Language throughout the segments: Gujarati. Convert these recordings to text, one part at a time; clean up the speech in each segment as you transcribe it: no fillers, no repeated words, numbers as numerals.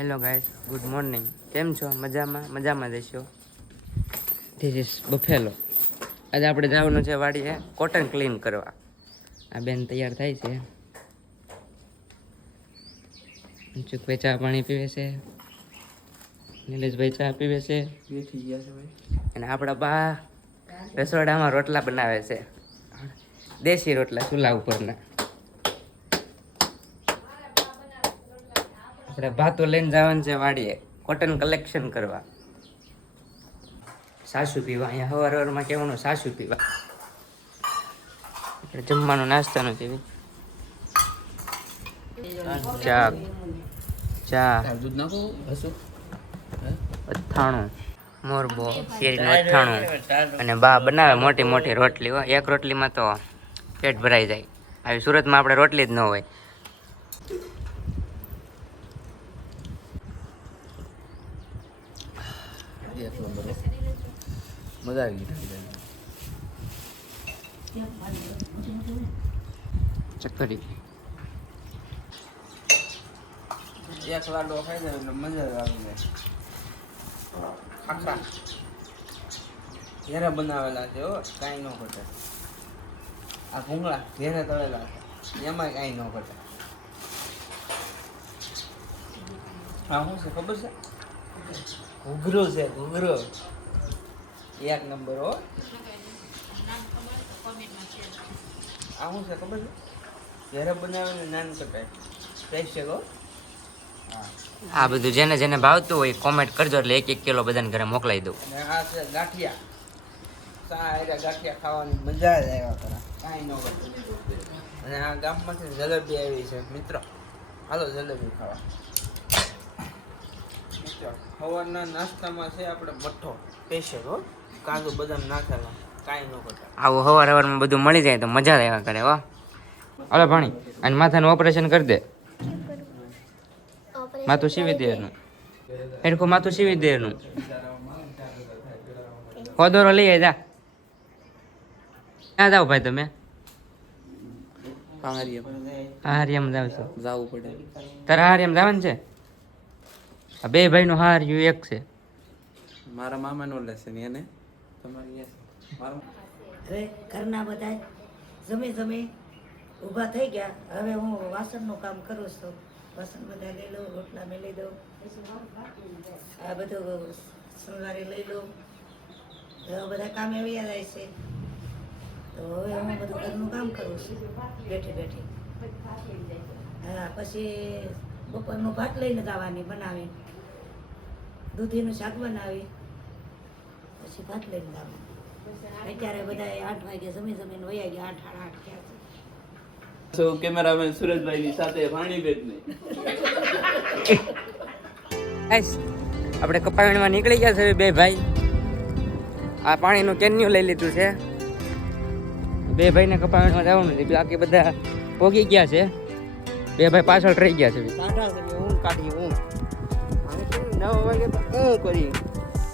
Hello guys, good morning. કેમ છો? મજામાં જશો. This is Buffalo. આજે આપણે જવાનું છે વાડીએ કોટન ક્લીન કરવા. આ બેન તૈયાર થાય છે. અંશુકભાઈ ચા પાણી પીવે છે, નિલેશભાઈ ચા પીવે છે અને આપણા બા રસોડામાં રોટલા બનાવે છે, દેશી રોટલા ચૂલા ઉપરના. આપણે ભાતો લઈને જવાનું છે વાડીએ કોટન કલેક્શન કરવા. સાસુ પીવા અહીંયા હવારમાં કહેવાનું સાસુ પીવા. આપણે જમવાનું નાસ્તાનું છે ચા અથાણું, મોરબો, શેરીનું અથાણું અને બા બનાવે મોટી મોટી રોટલી. એક રોટલીમાં તો પેટ ભરાઈ જાય. આવી સુરતમાં આપણે રોટલી જ ન હોય. મજા આવી ચકરી એક લાડો ખાઈ જાય એટલે મજા આવી જાય. આખા ઘેરે બનાવેલા છે હો, કાંઈ ન ઘટે. આ ભૂંગળા ઘેરે તળેલા છે, એમાં કાંઈ ન ઘટે. હા શું છે ખબર છે? ઘૂઘરો છે, ઘૂઘરો એક નંબર હો. આ શું છે ખબર છે? ઘેરે બનાવેલું નાન કટાય સ્પેશિયલ હો. આ બધું જેને જેને ભાવતું હોય કોમેન્ટ કરજો, એટલે 1-1 કિલો બધાને ઘરે મોકલાઈ દઉં. ને આ છે ગાંઠિયા. ગાંઠિયા ખાવાની મજા જ આવ્યા કરે, કાંઈ ન ઘટે. અને આ ગામમાંથી જલેબી આવી છે મિત્રો, હાલો જલેબી ખાવા. મિત્રો સવારના નાસ્તામાં છે આપણે મઠ્ઠો સ્પેશિયલ હો, કાજુ બદામ નાખેલા, કાંઈ ન ઘટે. આવું સવારમાં બધું મળી જાય તો મજા જ આવ્યા કરે. વાહ, હાલો ભાણી, અને માથાનું ઓપરેશન કરી દે. માથું સીવી દે એનું, એરખું માથું સીવી દે એનું. હોદોરો લઈ જા. ક્યાં જાવ ભાઈ તમે? હારિયમ જાવ છો? જવું પડે. તારા હારિયમ જવાનું છે? આ બે ભાઈનું હારિયું એક છે. મારા મામાનો લેશે ને એને તમારી હવે ઘરના બધા જમી ઊભા થઈ ગયા. હવે હું વાસણનું કામ કરું છું. વાસણ બધા લઈ લઉં, રોટલા મેં લઈ દઉં, આ બધું સંવારી લઈ લઉં. હવે બધા કામે આવ્યા જાય છે, તો હવે હું બધું ઘરનું કામ કરું છું બેઠી. હા, પછી બપોરનું ભાત લઈને જવાની બનાવી, દૂધીનું શાક બનાવી, પછી ભાત લઈને જવાનું. અત્યારે બધા 8 વાગે જમીને વયા ગયા. 8:30 થયા છે. કેમેરામેન સુરજભાઈની સાથે પાણીબેન નહીં. આપણે કપાવીણમાં નીકળી ગયા છે બે ભાઈ. આ પાણીનું કેન્યુ લઈ લીધું છે. બે ભાઈને કપાવીણમાં જવાનું છે, બાકી બધા પોગી ગયા છે. બે ભાઈ પાછળ રહી ગયા છે. ઊંઘ કાઢી, ઊંઘ 9 વાગે ઊંઘ કરી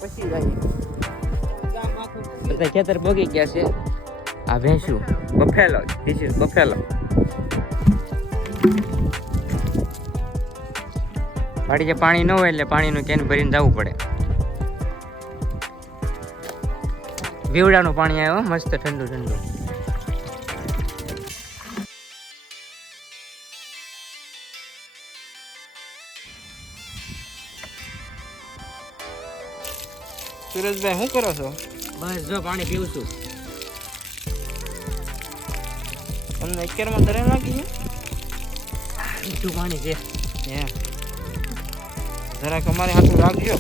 પછી જઈએ. બધા ખેતર પોગી ગયા છે. આ ભેંસું બફેલો, ધીસ ઇઝ બફેલો. વાડી જે પાણી ન હોય એટલે પાણીનું કેન ભરીને જવું પડે. વીવડાનું પાણી આવ્યો મસ્ત ઠંડુ. સુરજભાઈ શું કરો છો? બસ જો પાણી પીવું છું. તમને અત્યારમાં તરે લાગી છે? મીઠું પાણી છે. જરાક અમારે હાથું રાખજો.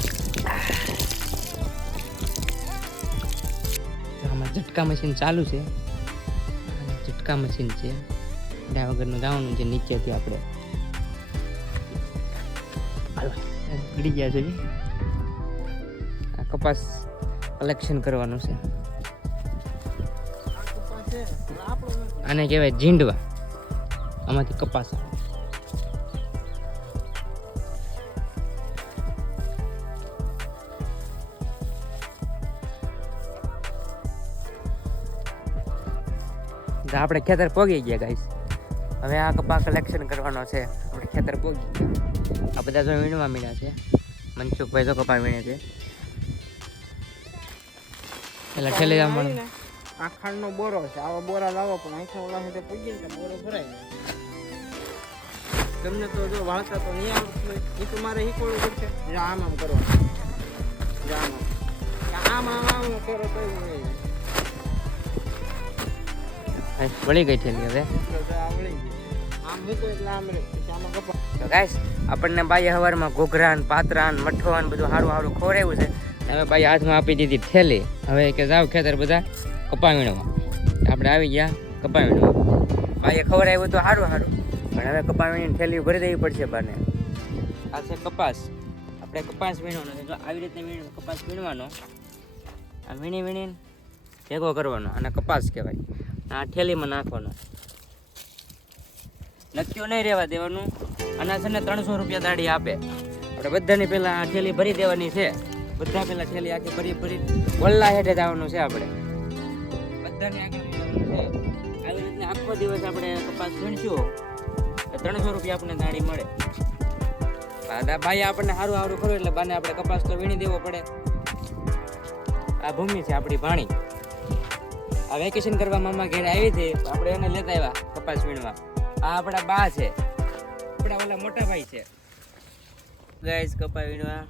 આમાં ઝટકા મશીન ચાલુ છે. ઝટકા મશીન છે, ત્યાં વગરનું જવાનું છે નીચેથી. આપણે ગળી ગયા છે. આ કપાસ કલેક્શન કરવાનું છે. આને કહેવાય ઝીંડવા. આમાંથી કપાસ આવે. આપણે ખેતર પોગી ગયા ગાઈસ. હવે આ કપા કલેક્શન કરવાનો છે. આપણે ખેતર પોગી ગયા. આ બધા જો વીણવા મીણ્યા છે. મનસુખભાઈ તો કપા વીણે છે. એટલે ઠેલી જવાનું. આ ખાંડનો બોરો છે. આવા બોરા લાવો પણ અહીંથી ઓલા સાથે પૂગી ને બોરો ભરાય ને. તમને તો જો વાળતા તો નહીં આવડતું હોય એ તો મારે શીખવાડવું પડશે. આમ આમ કરવાનું. આમ કરો તો વળી ગઈ ઠેલી હવે. આમ મૂકો એટલે આમ રે. પછી આમાં કપા. તો ગાઈસ આપણને બાઈએ હવારમાં ઘોઘરા ને પાતરા ને મઠો ને બધું સારું સારું ખવડાવ્યું છે. હવે બાઈએ હાથમાં આપી દીધી ઠેલી. હવે કે જાવ ખેતર બધા કપા વીણવા. આપણે આવી ગયા કપા વીણવા. બાઈએ ખવડાવ્યું તો સારું સારું, પણ હવે કપા વીણીને ઠેલી ભરી દેવી પડશે બાને. આ છે કપાસ. આપણે કપાસ વીણવાનો છે. જો આવી રીતે કપાસ વીણવાનો. આ વીણીને ભેગો કરવાનો અને કપાસ કહેવાય. આ ઠેલીમાં નાખવાનો. નક્કી નહીં રહેવા દેવાનું. આના છે ને 300 રૂપિયા દાડી આપે. આપણે બધાની પહેલાં આ ઠેલી ભરી દેવાની છે. બધા પહેલાં ઠેલી આખી ભરી વલ્લા હેઠે જવાનું છે. આપણે બધાને આગળ જવાનું છે. આવી રીતના આખો દિવસ આપણે કપાસ વીણશું તો 300 રૂપિયા આપણને દાડી મળે. ભાઈ આપણને સારું સારું ખરું એટલે બાને આપણે કપાસ તો વીણી દેવો પડે. આ ભૂમિ છે આપણી ભાણી. આ વેકેશન કરવા મામા ઘેર આવી હતી, આપણે એને લેતા આવ્યા કપાસ વીણવા. આ આપણા બા છે, આપણા ઓલા મોટા ભાઈ છે. ગાઈસ કપા વીણવા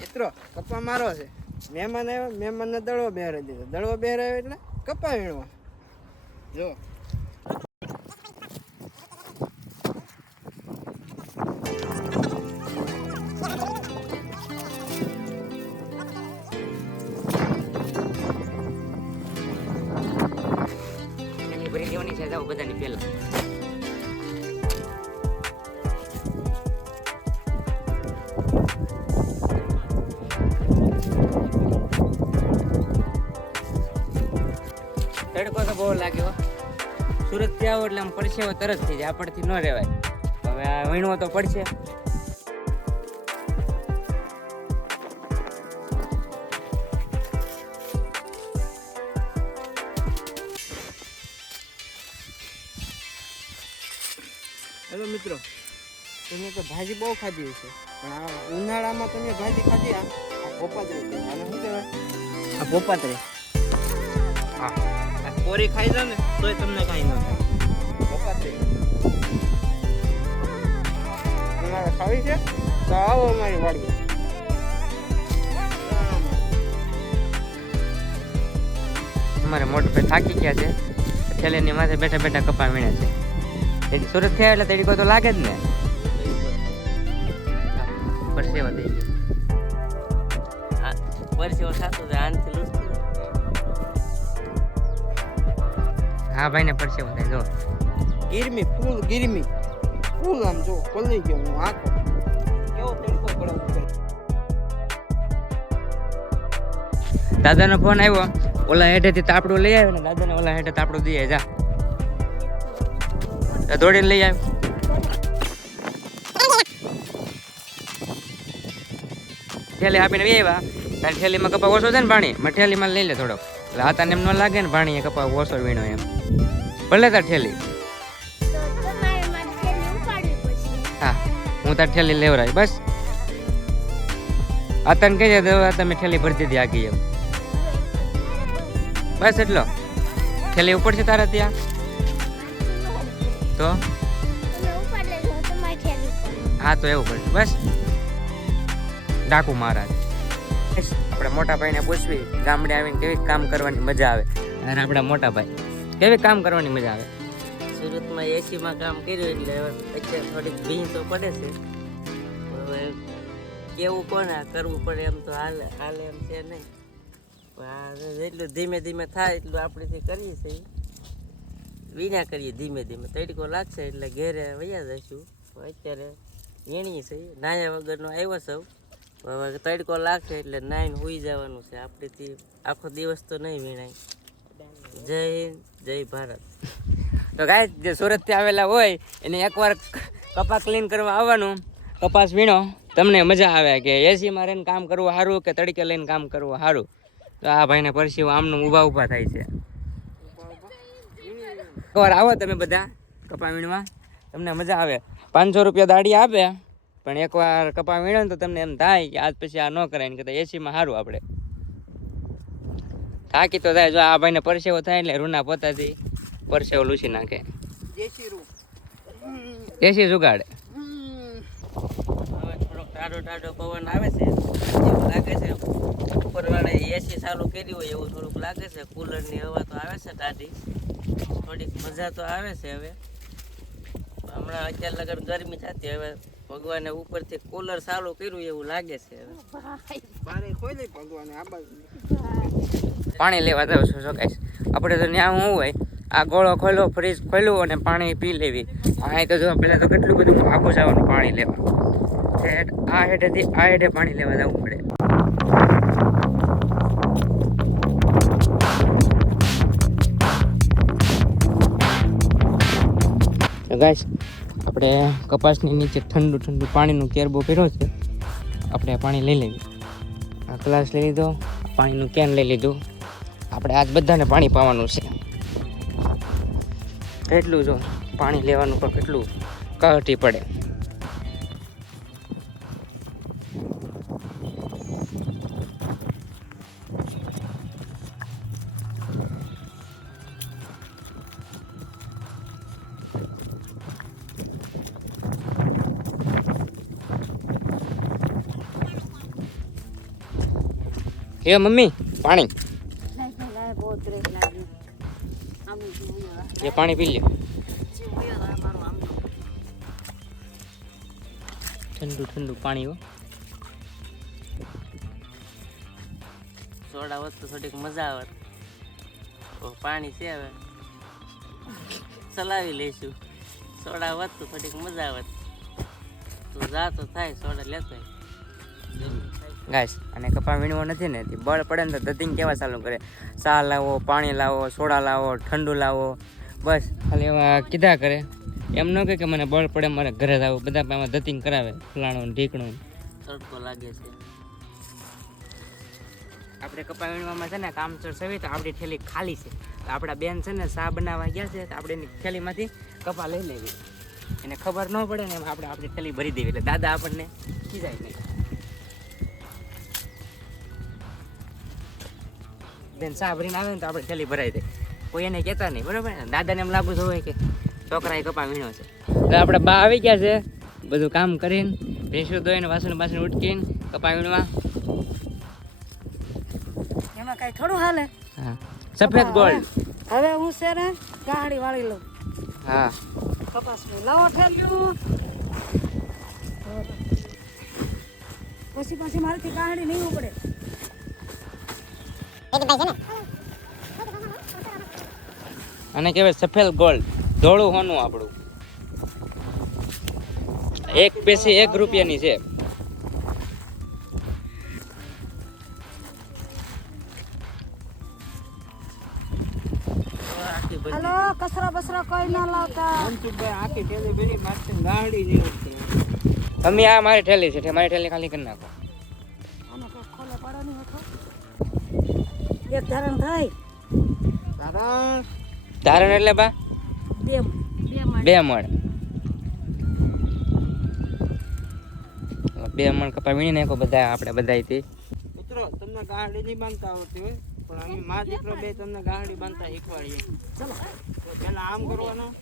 મિત્રો કપા મારો છે. મહેમાન આવ્યો, મહેમાનને દળવો બેહારી દીધો. દળવો બેહારાયો એટલે કપા વીણવા. જો ભરી દેવાની છે. જાઓ બધાની પહેલા. તડકો તો બહુ લાગ્યો. સુરત થી આવો એટલે આમ પરસેવો તરત થઈ જાય. આપણથી ન રહેવાય. હવે આ વીણવો તો પડશે. હેલો મિત્રો, તમે તો ભાજી બહુ ખાધી હશે, પણ આ ઉનાળામાં તમે ભાજી ખાધી. આ પોપાતરી છે. આને શું કહેવાય? આ પોપાતરી. હા, આ કોરી ખાઈ જાવ ને તોય તમને કાંઈ ન થાય. પોપાતરી તમારે ખાવી છે તો આવો અમારી વાડીએ. અમારે મોટું ભાઈ થાકી ગયા છે. થેલીની માથે બેઠા બેઠા કપા વીણે છે. સુરત થયા એટલે તડકો તો લાગે જ ને. પરસેવો થઈ ગયો. પરસેવો થતો જાય આનથી લૂસતું. હા ભાઈ ને પરસેવો થાય. જો ગીરમી ફૂલ આમ જો પલળી ગયો. હું આખો કેવો તડકો પડે. દાદાનો ફોન આવ્યો. ઓલા હેઠેથી તાપડું લઈ આવ્યો ને દાદાને ઓલા હેઠે તાપડું દઈએ જા. દોડીને લઈ આવ્યો. ઠેલી આપીને આવ્યા. તારી ઠેલીમાં કપા ઓછો છે ને પાણી માં ઠેલીમાં લઈ લે થોડોક. એટલે આ તને એમ ન લાગે ને પાણી એ કપા ઓછો વીણો એમ. ભલે તાર ઠેલી. હા હું તાર ઠેલી લેવરાય બસ. આ તને કહી દે તમે ઠેલી ભરી દીધી આગી એમ. બસ એટલો. ઠેલી ઉપર છે તારા ત્યાં તો હા તો એવું પડે બસ. ડાકુ મહારાજ. આપણે મોટા ભાઈને પૂછવી ગામડે આવીને કેવી કામ કરવાની મજા આવે. અને આપણા મોટા ભાઈ કેવી કામ કરવાની મજા આવે. સુરતમાં એસીમાં કામ કર્યું એટલે અત્યારે થોડીક ભીંજ તો પડે છે. હવે કેવું કોને કરવું પડે એમ તો હાલે એમ છે નહીં. જેટલું ધીમે ધીમે થાય એટલું આપણેથી કરીએ છીએ. વીણા કરીએ ધીમે ધીમે. તડકો લાગશે એટલે ઘેરે વયા જઈશું. અત્યારે વીણીએ છીએ. નાયા વગરનો આવ્યો સૌ. હવે તડકો લાગશે એટલે નાઈને સૂઈ જવાનું છે. આપણેથી આખો દિવસ તો નહીં વીણાય. જય હિન્દ, જય ભારત. તો ગાય જે સુરતથી આવેલા હોય એને એકવાર કપા ક્લીન કરવા આવવાનું. કપાસ વીણો તમને મજા આવે કે એસીમાં રહીને કામ કરવું સારું કે તડકે લઈને કામ કરવું સારું. તો આ ભાઈને પરસીઓ આમનું ઊભા થાય છે. એકવાર આવો તમે બધા કપા વીણવા તમને મજા આવે. 500 રૂપિયા દાડી આપે, પણ એકવાર કપા વીણો ને તો તમને એમ થાય કે આજ પછી આ ન કરાય ને કહેતા એસીમાં સારું આપણે. થાકી તો થાય. જો આ ભાઈને પરસેવો થાય એટલે રૂના પોતાથી પરસેવો લૂછી નાખે. એસી જુગાડે. હવે થોડોક ટાઢો પવન આવે છે એવું લાગે છે. ઉપરવાળે એસી ચાલુ કરી હોય એવું થોડુંક લાગે છે. કુલરની હવા તો આવે છે ટાઢી, થોડીક મજા તો આવે છે. હવે હમણાં અત્યાર લગન ગરમી થતી, હવે ભગવાને ઉપરથી કુલર ચાલુ કર્યું એવું લાગે છે. હવે પાણી લેવા જાવ છો ગાઈસ. આપણે તો ત્યાં શું હોય, આ ગોળો ખોલો, ફ્રીજ ખોલ્યું અને પાણી પી લેવી. અહીં તો જો પહેલાં તો કેટલું બધું આગું જવાનું પાણી લેવા. આ હેઠેથી આ હેઠે પાણી લેવા જવું પડે. તો ગાઈસ આપણે કપાસની નીચે ઠંડુ પાણીનું કેરબો કર્યો છે. આપણે પાણી લઈ લેવી. આ ગ્લાસ લઈ લીધો, પાણીનું કેન લઈ લીધું. આપણે આજ બધાને પાણી પાવાનું છે. કેટલું જો પાણી લેવાનું પણ કેટલું કાઢી પડે. એ મમ્મી પાણી, એ પાણી પી લ્યો. ઠંડુ પાણી હો. સોડા હોત તો થોડીક મજા આવત. તો પાણી છે હવે ચલાવી લઈશું. સોડા હોત તો થોડીક મજા આવત. તો જા તો થાય સોડા લેતો. ગાઈસ અને કપા વીણવો નથી ને, બળ પડે ને તો ધતિંગ કેવા ચાલુ કરે. ચા લાવો, પાણી લાવો, સોડા લાવો, ઠંડુ લાવો, બસ ખાલી એવા કીધા કરે. એમ ન કે મને બળ પડે મારે ઘરે જ આવું. બધા એમાં ધતિંગ કરાવે, ફલાણું ઢીકણું. તડકો લાગે છે. આપણે કપા વીણવામાં છે ને કામચોર સવી તો આપણી થેલી ખાલી છે. તો આપણા બેન છે ને ચા બનાવવા ગયા છે, તો આપણે એની થેલીમાંથી કપા લઈ લેવી. એને ખબર ન પડે ને એમ આપણે આપણી થેલી ભરી દેવી. એટલે દાદા આપણને ખીજાય નહીં. બેન ચા ભરીને આવે ને તો આપણે થેલી ભરાઈ દે. કોઈ એને કહેતા નહીં, બરાબર ને? દાદાને એમ લાગુ તો હોય કે છોકરાએ કપા વીણ્યો છે. તો આપણે બા આવી ગયા છે, બધું કામ કરીને, ભેંસું ધોઈને, વાસણ ઉટકીને કપા વીણવા. એમાં કઈ થોડું હાલે. હા, સફેદ ગોલ્ડ. હવે હું છે ને ગાડી વાળી લઉં. હા, કપાસનું લાવો ઠેલ્યું. પછી મારીથી ગાડી નહીં ઉપડે. અને કહેવાય સફેદ ગોલ્ડ, ધોળું હોનું આપણું. 1 પૈસી 1 રૂપિયાની છે. હાલો, કચરા બસરા કોઈ ના લાવતા. આખી થેલી બેલી મારતી ગાડી નહીં ઉઠતી. મમ્મી આ મારી ઠેલી છે, મારી ઠેલી ખાલી કરી નાખો. આનો કઈ ખોલે પાડવાની હતો. એક ધારણ થાય. ધારણ એટલે બા બે મણ. 2 મણ કપા વીણી નાખો બધા આપણે બધાયથી. મિત્રો તમને ગાડી નહીં બાંધતા આવડતી હોય, પણ અમે મા દીકરો બે તમને ગાડી બાંધતા શીખવાડીએ. ચલો પેલા આમ કરવાનું,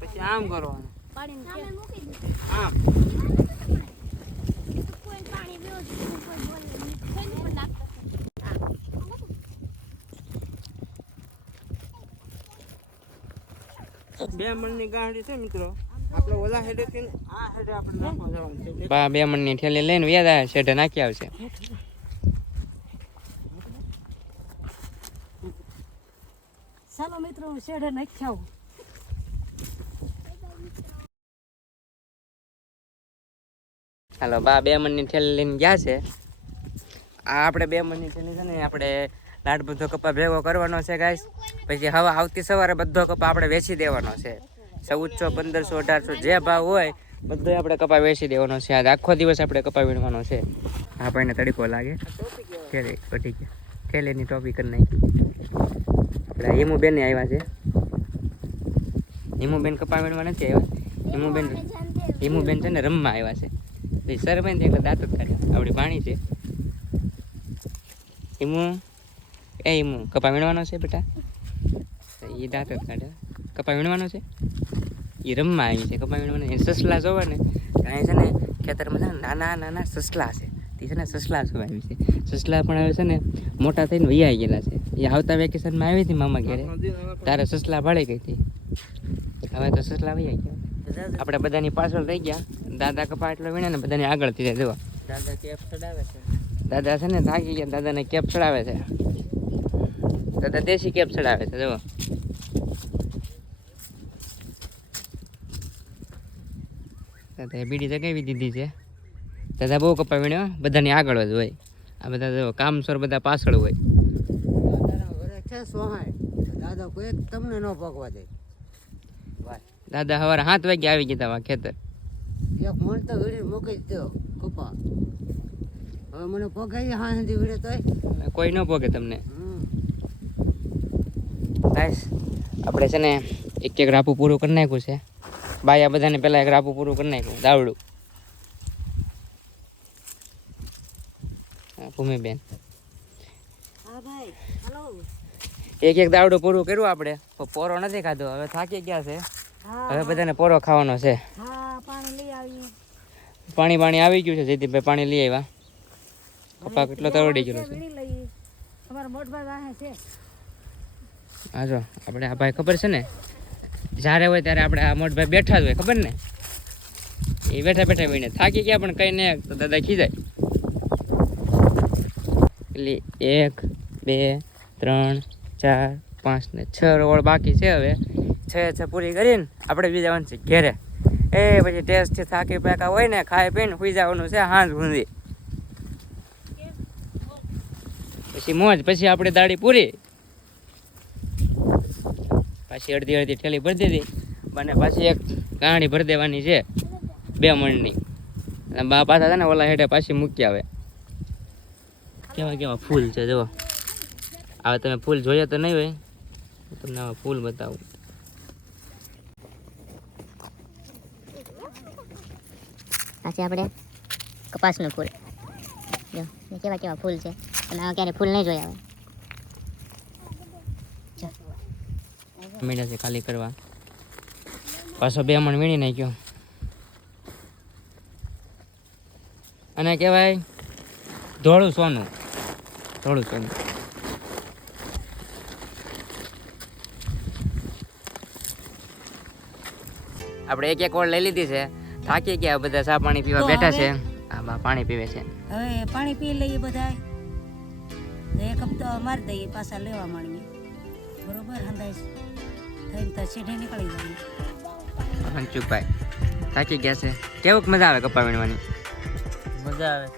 પછી આમ કરવાનું, આમ. બે મણની ગાડી છે મિત્રો. આપણે ઓલા હેડેથી આ હેડે આપણે નાખવા જવાનું છે. બા 2 મણની ઠેલી લઈને વ્યાજ આવે, શેઢે નાખી આવશે. ચાલો મિત્રો શેઢે નાખી આવું. હાલો, બા 2 મણની ઠેલી લઈને ગયા છે. આ આપણે 2 મણની ઠેલી છે ને આપણે લાડ બધો કપા ભેગો કરવાનો છે ગાઈસ. પછી હવે આવતી સવારે બધો કપા આપણે વેચી દેવાનો છે. 1400, 1500, 1800 જે ભાવ હોય બધો આપણે કપા વેચી દેવાનો છે. આજ આખો દિવસ આપણે કપા વીણવાનો છે. આપણને તડકો લાગે. ઠેલી કટી ગયા, ઠેલીની ટોપી કરી નાખી. આપણે હિમુબેન આવ્યા છે. હિમુબેન કપા વીણવા નથી આવ્યા. હિમુબેન છે ને રમવા આવ્યા છે. એ સર બેન એટલે દાંત જ કાઢે. આપણી ભાણી છે હિમુ. હિમુ કપા વીણવાનો છે બેટા? એ દાંત જ કાઢે. કપા વીણવાનો છે, એ રમવા આવી છે કપા વીણવાનો. એ સસલા જોવે ને અહીં છે ને ખેતરમાં છે ને નાના સસલા છે. તે છે ને સસલા જોવા આવી છે. સસલા પણ હવે છે ને મોટા થઈને વૈયા ગયેલા છે. એ આવતા વેકેશનમાં આવી હતી મામા ઘરે, તારે સસલા ભાળી ગઈ હતી. હવે તો સસલા વૈયા ગયા. આપણે બધાની પાછળ રહી ગયા. દાદા કપા એટલો વીણે ને બધાની આગળથી જાય. જોવા દાદા કેપ ચડાવે છે. દાદા છે ને થાકી ગયા. દાદાને કેપ ચડાવે છે. દાદા દેશી કેપ ચડાવે છે. જો દાદા એ બીડી જગાવી દીધી છે. દાદા બહુ કપા વીણ્યો, બધાની આગળ જ હોય. આ બધા જો કામસોર બધા પાછળ હોય. દાદા કોઈ તમને ન પકવા દે. દાદા સવારે 7 વાગે આવી ગયા હતા ખેતર. એક મણ તો વીડી મૂકી દો કપા. હવે મને પગાઈ હા સુધી વીડે તોય કોઈ ન પોગે તમને. ગાઈસ આપણે છે ને એક રાપુ પૂરું કરી નાખ્યું છે. બાયા બધાને પહેલા એક રાપુ પૂરું કરી નાખ્યું. દાવડું ભૂમિબેન એક દાવડું પૂરું કર્યું આપણે. પોરો નથી ખાધો, હવે થાકી ગયા છે. હવે બધાને પોરો ખાવાનો છે. પાણી આવી ગયું છે. જયદીપભાઈ પાણી લઈ આવ્યા. કપા કેટલો તરડી ગયેલો છે. હા જો આપણે આ ભાઈ ખબર છે ને, જ્યારે હોય ત્યારે આપણે આ મોટભાઈ બેઠા જ હોય, ખબર ને? એ બેઠા બેઠા વીણે થાકી ગયા પણ કઈ ને તો દાદા ખીજાય. એટલે 1 2 3 4 5 ને 6 રોડ બાકી છે. હવે 6 પૂરી કરીને આપણે બી જવાનું છે ઘેરે. એ પછી ટેસ્ટથી થાકી પાકા હોય ને, ખાઈ પીને સુઈ જવાનું છે સાંજ સુધી. પછી મોજ, પછી આપણે દાડી પૂરી. પાછી અડધી ઠેલી ભરી દીધી. અને પાછી એક ગાંડી ભરી દેવાની છે 2 મણની. અને બા પાછા છે ને ઓલા હેઠે પાછી મૂકી આવે. કેવા ફૂલ છે જો. હવે તમે ફૂલ જોયા તો નહીં હોય, તમને હવે ફૂલ બતાવું. આ છે આપણે કપાસનું ફૂલ. જો કેવા ફૂલ છે. અને આવા ક્યારે ફૂલ નહીં જોયા હોય. મીડા છે ખાલી કરવા. પાછો 2 મણ વીણી નાખ્યો. અને કહેવાય ધોળું સોનું. આપણે એક ઓળ લઈ લીધી છે. થાકી ગયા બધા. ચા પાણી પીવા બેઠા છે. હા બા પાણી પીવે છે. હવે પાણી પી લઈએ બધા. એક હપ્તો મારી દઈએ, પાછા લેવા માંડીએ. બરોબર હંદાઈશ થઈને તો સીધે નીકળી જઈએ. હંચુભાઈ થાકી ગયા છે. કેવું મજા આવે કપા વીણવાની? મજા આવે.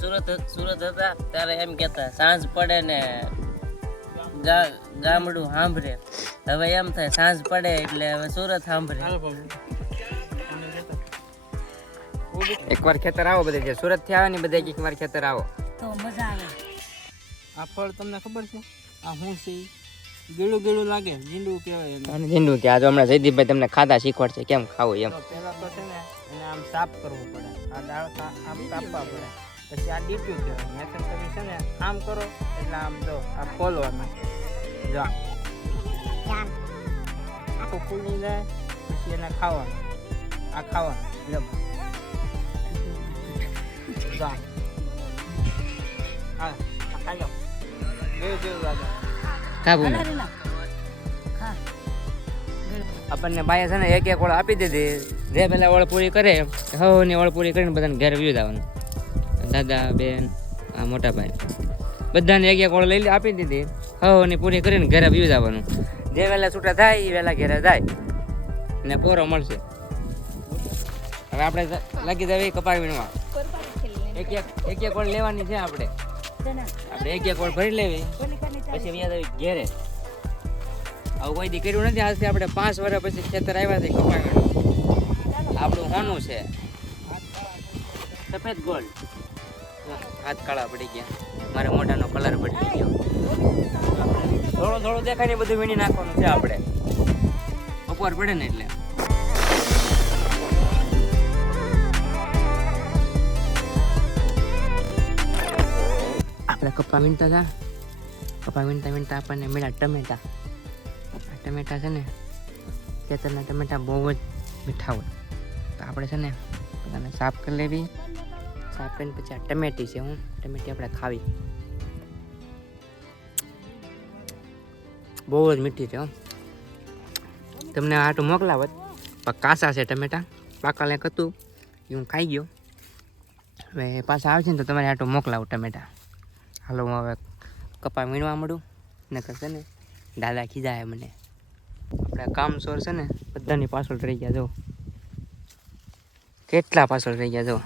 સુરત હતા ત્યારે એમ કહેતા સાંજ પડે ને ગામડું સાંભળે. હવે એમ થાય સાંજ પડે એટલે હવે સુરત સાંભળે. એકવાર ખેતર આવો બધા. જે સુરત થી આવે ને બધા એકવાર ખેતર આવો તો મજા આવે. આ ફળ તમને ખબર છે? આ શું છે? ગીલું ગીલું લાગે, જીંડું કહેવાય એને. અને જીંડું કે આજે હમણાં જયદીપભાઈ તમને ખાધા શીખવાડશે કેમ ખાવું એમ. પહેલા તો છે ને એને આમ સાફ કરવું પડે. આ દાળ આમ કાપવા પડે. પછી આ ડીટ્યું કહેવાય. મેથડ તમે છે ને આમ કરો એટલે આમ જો આ ખોલવાનું. જો આખું ખુલી જાય પછી એને ખાવાનું. આ ખાવાનું. લો જો હા ખાઈ લો. જેવું લાગે ખાવું ને ખા. આપણને બાએ છે ને એક ઓળ આપી દીધી. જે પેલા ઓળ પૂરી કરે ની ઓળ પૂરી કરીને બધાને ઘરે વ્યૂ જવાનું. દાદા બેન આ મોટા ભાઈ બધાને એક ઓળ લઈ આપી દીધી. ની પૂરી કરીને ઘરે વ્યૂ જવાનું. જે વહેલા છૂટા થાય એ વહેલા ઘરે જાય ને પોરો મળશે. હવે આપણે લાગી જવી કપા વીણવા. એક ઓળ લેવાની છે આપણે. એક ઓળ ભરી લેવી પછી અહીંયા જવી ઘેરે. આવું કોઈ દી કર્યું નથી. આજથી આપણે 5 વર્ષ પછી ખેતર આવ્યા છે કપા વીણવા. આપણું હોનું છે સફેદ ગોલ્ડ. હાથ કાળા પડી ગયા. મારા મોઢાનો કલર બદલી ગયો. થોડું દેખાય ને બધું વીણી નાખવાનું છે આપણે. બપોર પડે ને એટલે આપણે કપા વીણતા હતા. કપા વીણતા આપણને મળ્યા ટમેટા. આ ટમેટા છે ને ખેતરના ટમેટા બહુ જ મીઠા હોય. તો આપણે છે ને બધાને સાફ કરી લેવી. સાફ કરીને પછી આ ટમેટી છે ટમેટી આપણે ખાવી. બહુ જ મીઠી છે તમને આટું મોકલાવત પણ કાસા છે ટમેટા. પાકા લેક હતું એ હું ખાઈ ગયો. હવે પાછા આવશે ને તો તમારે આટું મોકલાવું ટમેટા. હાલો હું હવે કપા વીણવા મળું નકર છે ને દાદા ખીજાય મને. આપણે કામસોર છે ને બધાની પાછળ રહી ગયા જો. કેટલા પાછળ રહી ગયા જો.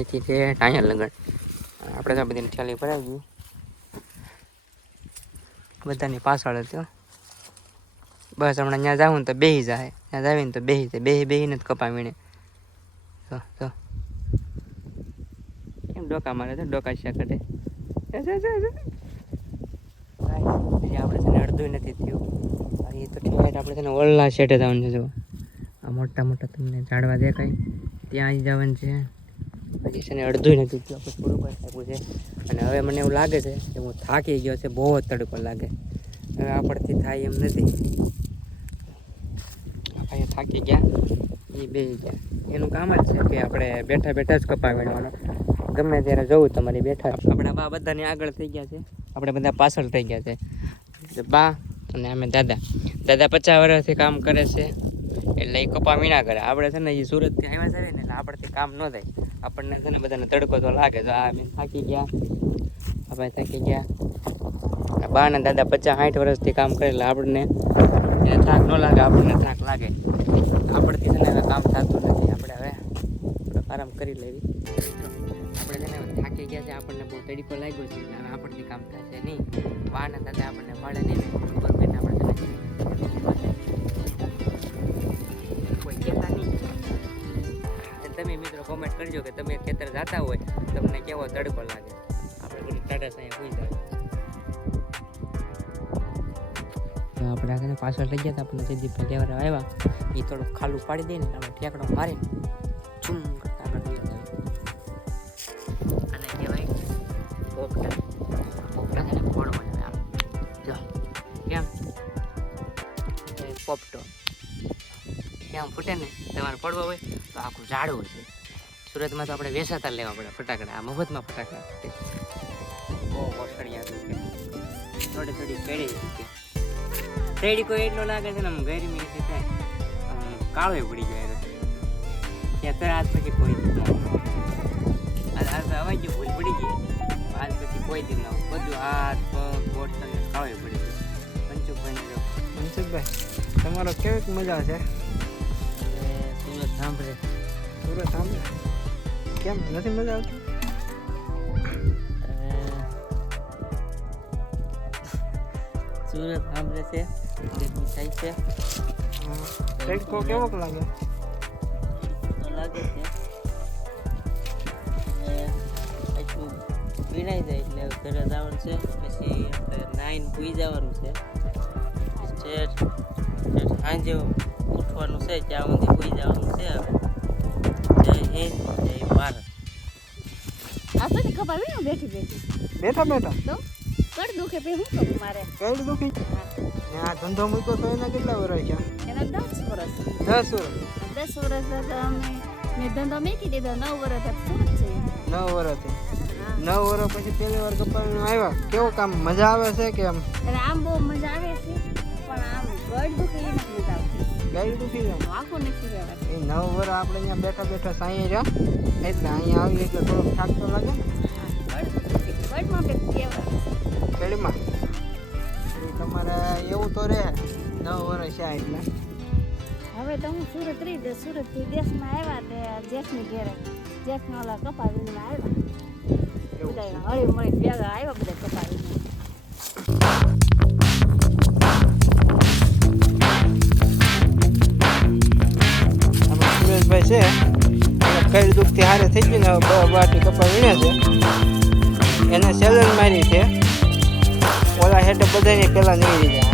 એથી તે ટાયા લગન આપણે તો બધી ઠેલી ભરાઈ ગયું. બધાની પાછળ હતો. બસ હમણાં ત્યાં જાવું ને તો બેસી જાય. ત્યાં જાવીને તો બેસી જાય. બેસીને જ કપા વીણે. તો કેમ ડોકા મારે તો ડોકા શા કરે. આપણે છે ને અડધું નથી થયું. એ તો ઠેઠ આપણે છે ને ઓલા શેઠે જવાનું છે. જો આ મોટા મોટા તમને ઝાડવા દેખાય ત્યાં જ જવાનું છે. પછી છે ને અડધું નથી થયું. આપણે થોડું પણ થાકવું છે. અને હવે મને એવું લાગે છે કે હું થાકી ગયો છે. બહુ જ તડકો લાગે. હવે આપણથી થાય એમ નથી. આપણે થાકી ગયા એ બે ગયા. એનું કામ જ છે કે આપણે બેઠા બેઠા જ કપા વીણવાનો. ગમે ત્યારે જવું તમારી બેઠા. આપણા બા બધાની આગળ થઈ ગયા છે. આપણે બધા પાછળ થઈ ગયા છે. બા અને અમે દાદા 50 વર્ષથી કામ કરે છે. એટલે એ કપા વીણા કરે. આપણે છે ને એ સુરતથી આવ્યા છે ને એટલે આપણથી કામ ન થાય. આપણને છે ને બધાને તડકો તો લાગે. તો આ બેન થાકી ગયા. આપણે થાકી ગયા. બા ને દાદા 50-60 વર્ષથી કામ કરે એટલે આપણને એને થાક ન લાગે. આપણને થાક લાગે. આપણથી છે ને હવે કામ થતું નથી. આપણે હવે આરામ કરી લેવી. આપણે છે ને થાકી ગયા છે. આપણને બહુ તડકો લાગ્યો છે એટલે હવે આપણથી કામ થશે નહીં. બા ને દાદા આપણને મળે નહીં ને ખબર કરીને આપણે કોઈ કહેતા નહીં. તમે મિત્રો કોમેન્ટ કરજો કે તમે ખેતર જતા હોય તમને કેવો તડકો લાગે. આપણે કોઈ ટાટા સાંઈ હોઈ જાય. આપણે આગળ પાછળ લઈ ગયા હતા. આપણને જયદીપભાઈ લેવા આવ્યા. એ થોડુંક ખાલું પાડી દે ને આપણે ઠેકડો મારે ચૂમ કરતા આગળ લઈ જાય. અને કહેવાય પોપટા. પોપટા છે ને ફળ બને આમ જો કેમ પોપટો કેમ ફૂટે ને. તમારે પડવો હોય તો આખું ઝાડવું છે. સુરતમાં તો આપણે વેચાતા લેવા પડે ફટાકડા. આ મફતમાં ફટાકડા ફૂટે. બહુ ઓસડિયા હતું કે થોડી થોડી પેડી હતી. શેડી કોઈ એટલો લાગે છે ને આમ ગરમી એટલી થાય આમ કાળો પડી ગયો. ત્યાં હાથ પછી કોઈ દી ના અવાજ જે ભૂલ પડી ગઈ. હાથ પછી કોઈ દી ના બધું હાથ પગ ગોઠ ને કાળો પડી ગયો. મનસુખભાઈ તમારો કેવીક મજા છે? સુરત સાંભળે. સુરત સાંભળે કેમ નથી મજા આવતી? સુરત સાંભળે છે. ગરમી થાય છે. તડકો કેવોક લાગે? તો લાગે છે. એટલું પીણાઈ જાય એટલે ઘરે જવાનું છે. પછી આપણે નાઈને સૂઈ જવાનું છે. સાંજે ઉઠવાનું છે ત્યાં સુધી સૂઈ જવાનું છે. હવે જય હિન્દ જય ભારત. આ તો ખબર નહીં બેઠી બેઠા બેઠા તો કડ દુખે પે હું કરું મારે કઈ દુખી? આ ધંધો મૂક્યો તો એના કેટલા વર્ષ છે? એના 10 વર્ષ 10 વર્ષ. 10 વર્ષ તો મેં ધંધો મેકી દીધો. 9 વર્ષ સુરત છે. 9 વર્ષથી 9 વર્ષ પછી પહેલી વાર કપાવીને આવ્યા. કેવું કામ મજા આવે છે કે આમ? એટલે આમ બહુ મજા આવે છે પણ આમ ગળ દુખે એ નથી મજા આવતી. ગાડી દુખી જાય. આખું નથી રહેવાતું. એ 9 વર્ષ આપણે અહીંયા બેઠા બેઠા સાંઈ રહ્યા એટલે અહીંયા આવી એટલે થોડોક થાક તો લાગે ને ગળમાં બે કેવા પેઢીમાં. તમારે એવું તો રહે 9 વર્ષ છે એટલે. હવે તો હું સુરત રહી દે. સુરત થી દેશમાં આવ્યા તે જેઠની ઘેરે જેઠના ઓલા કપા વીણવા આવ્યા. બધા હળી મળી ભેગા આવ્યા બધા કપા વીણવા. સુરેશભાઈ છે કઈ દુખથી હારે થઈ ગયું ને હવે બાટી કપા વીણે છે. એને સેલન મારી છે. ઓલા હેઠે બધાને પેલા નીકળી જાય.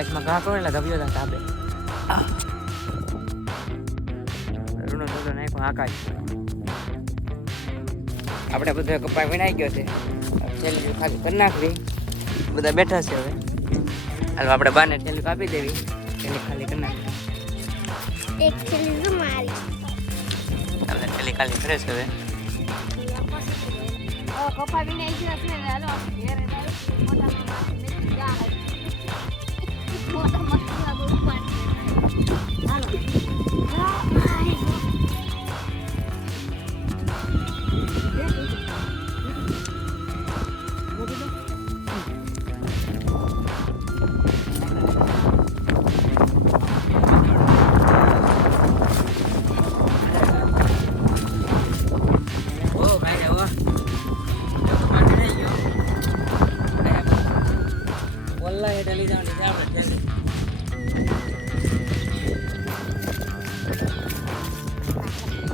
આકાશમાં ઘા કરો એટલે ધબ્યો હતા તાબે રૂનો દોડો નાખ્યો આકાશ. આપણે બધો કપાસ વિનાઈ ગયો છે. થેલી ખાલી કરી નાખવી. બધા બેઠા છે હવે. હાલો આપણે બાને થેલી કાપી દેવી. થેલી ખાલી કરી નાખવી. એક થેલી જો મારી આપણે થેલી ખાલી કરે છે હવે. કપા બી નહીં ગયો છે હાલો ઘેરે મોટા મોટા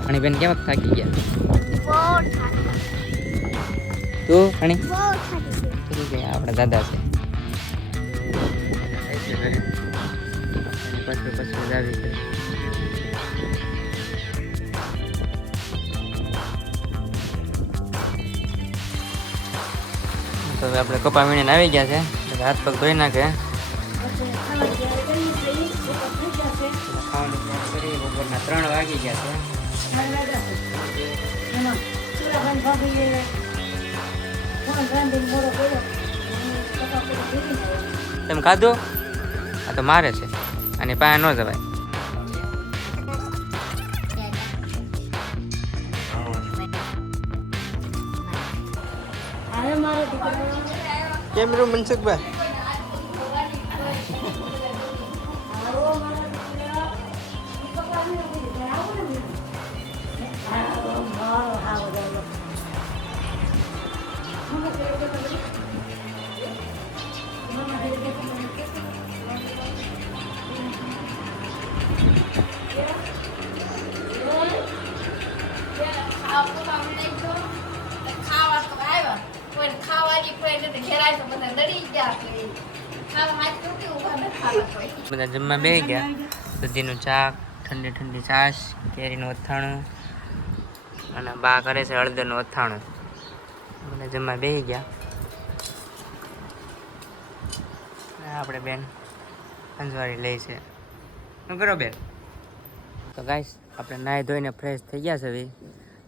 અને બેન કેમ થાકી ગયા બહુ ઠાકી તું અને બહુ ઠાકી ઠીક છે આપણા દાદા છે પછી આવી છે. તો હવે આપણે કપા વીણીને આવી ગયા છે. હાથ પગ ધોઈ નાખે. ખાવાની તૈયારી કરી બપોરના 3 વાગી ગયા છે. તમે ખાધું? આ તો મારે છે અને પાસે ન જવાય. કેમ રહ્યું મનસુખભાઈ? બધા જમવા બેસી ગયા. દૂધીનું શાક, ઠંડી ઠંડી છાશ, કેરીનું અથાણું અને બા કરે છે હળદરનું અથાણું. બધા જમવા બેસી ગયા. આપણે બેન અંજવારી લઈ છે. શું કરો બેન? તો ગાઈસ આપણે નાહી ધોઈને ફ્રેશ થઈ ગયા છે. હવે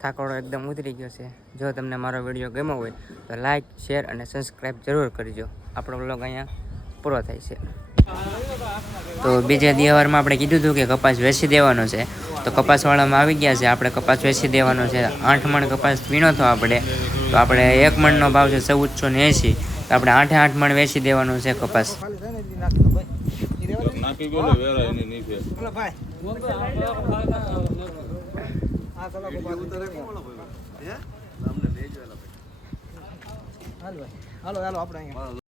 થાકોડો એકદમ ઉતરી ગયો છે. જો તમને મારો વિડીયો ગમ્યો હોય તો લાઈક, શેર અને સબસ્ક્રાઈબ જરૂર કરજો. આપણો વ્લોગ અહીંયા પૂરો થાય છે. તો બીજા દિવસમાં આપણે કીધું હતું કે કપાસ વેચી દેવાનો છે. તો કપાસવાળામાં આવી ગયા છે. આપણે કપાસ વેચી દેવાનો છે. 8 મણ કપાસ વીણો હતો આપણે. તો આપણે 1 મણનો ભાવ છે 1480. તો આપણે 8 મણ વેચી દેવાનું છે કપાસ. નાખી ગયો વેરા એની નીચે હાલો હાલો આપણે અહીંયા